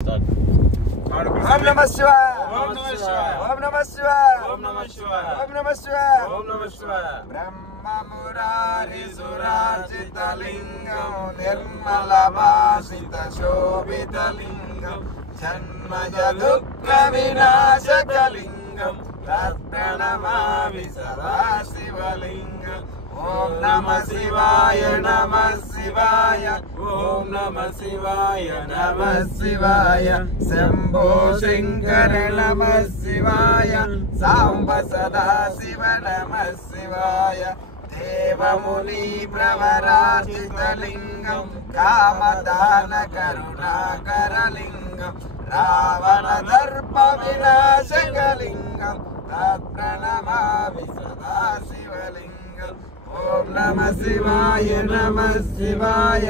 ओम नमः शिवाय। ओम नमः शिवाय। ओम नमः शिवाय। ओम नमः शिवाय। ओम नमः शिवाय। ओम नमः शिवाय। ब्रह्म मुरारी सुरार्चित लिंगं निर्मलभासित शोभित लिंगं जन्मज दुःख विनाशक लिंगं तत्प्रणमामि सदा शिवलिंगम्। ओम नमः शिवाय नमः शिवाय। ओम नमः शिवाय नमः शिवाय। शंभो शंकर नमः शिवाय। सांब सदा शिव नमः शिवाय। देव मुनि प्रवरार्चित लिंगं कामदान करुणाकर लिंगं रावण दर्प विनाशक लिंगं तत्प्रणमामि सदा शिवलिंगम्। ओम नमः शिवाय नमः शिवाय।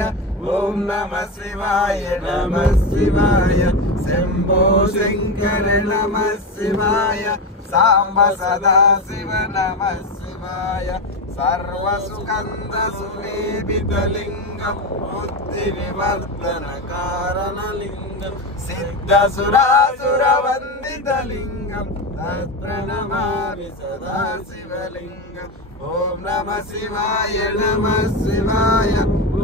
ओम नमः शिवाय नमः शिवाय। शंभो शंकर नमः शिवाय। सांब सदा शिव नमः शिवाय। सर्वसुगंध सुलेपित लिंगं बुद्धि विवर्धन कारण लिंगं सिद्ध सुरासुर वंदित लिंगं तत्प्रणमामि सदा शिवलिंगम्। ओम नमः शिवाय नमः शिवाय।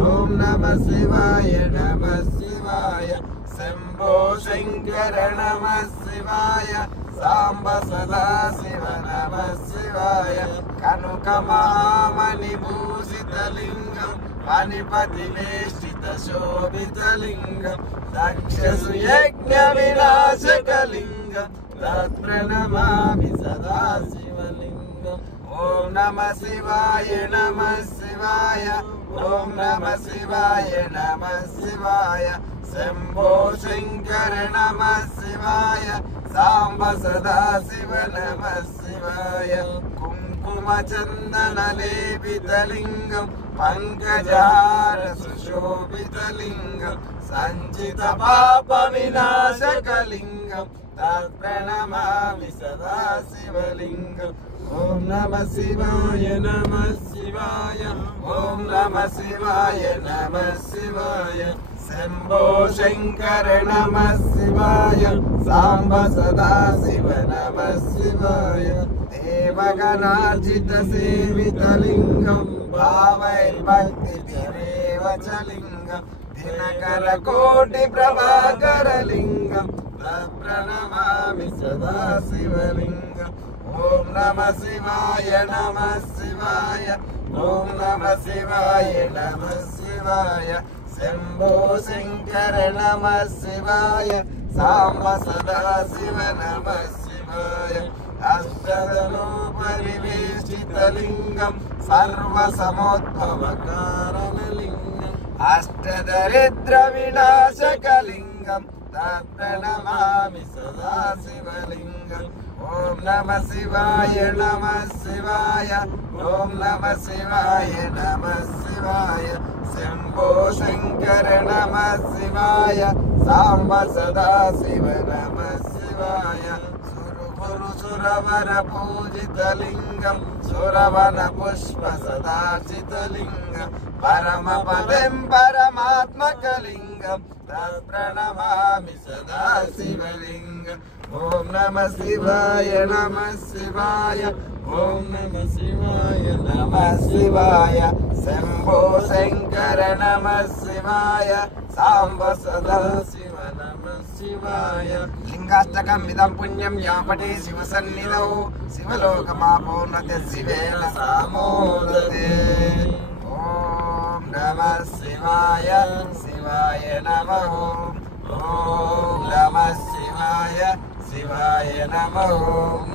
ओम नमः शिवाय नमः शिवाय। शंभो शंकर नमः शिवाय। सांब सदा शिव नमः शिवाय। कनक महामणिभूषित लिंगं मणिपति वेष्टित शोभित लिंगं दक्ष सुयज्ञ विनाशक लिंगं तत्प्रणमामि सदा शिवलिंगम्। ओम नमः शिवाय नमः शिवाय। ओम नमः शिवाय नमः शिवाय। शंभो शंकर नमः शिवाय। सांब सदा शिव नमः शिवाय। कुंकुम चंदन लेपित लिंगं पंकजहार सुशोभित लिंगं संचित पाप विनाशक लिंगं तत्प्रणमामि सदा शिवलिंगम्। ओम नमः शिवाय नमः शिवाय। ओम नमः शिवाय नमः शिवाय। शंभो शंकर नमः शिवाय। सांब सदा शिव नमः शिवाय। देवगणार्चित सेवित लिंगं भावैर्भक्तिभिरेव च लिंगं दिनकर कोटि प्रभाकर लिंगं तत्प्रणमामि सदा शिवलिंगम्। ओम नमः शिवाय नमः शिवाय। ओम नमः शिवाय नमः शिवाय। शंभो शंकर नमः शिवाय। सांब सदा शिव नमः शिवाय। अष्टदलो परिवेष्टित लिंगं सर्वसमोद्भव कारण लिंगं अष्टदरिद्र विनाशक लिंगं तत्प्रणमामि सदा शिवलिंगम्। ओम नमः शिवाय नमः शिवाय। ओम नमः शिवाय नमः शिवाय। शंभो शंकर नमः शिवाय। सांब सदा शिव नमः शिवाय। सुरगुरु सुरवर पूजित लिंगं सुरवन पुष्प सदार्चित लिंगं परम पदं परमात्मक लिंगं तत्प्रणमामि सदा शिवलिंगम्। ओम नमः शिवाय नमः शिवाय। ओम नमः शिवाय नमः शिवाय। शंभो शंकर नमः शिवाय। सांब सदा शिव नमः शिवाय। लिंगाष्टकम् इदं पुण्यं या पठे शिवसन्निधौ शिवलोकमापोनते शिवेन सामोदते। ओम नमः शिवाय शिवाय नमः। ओम नमः शिवाय शिवाय नमः।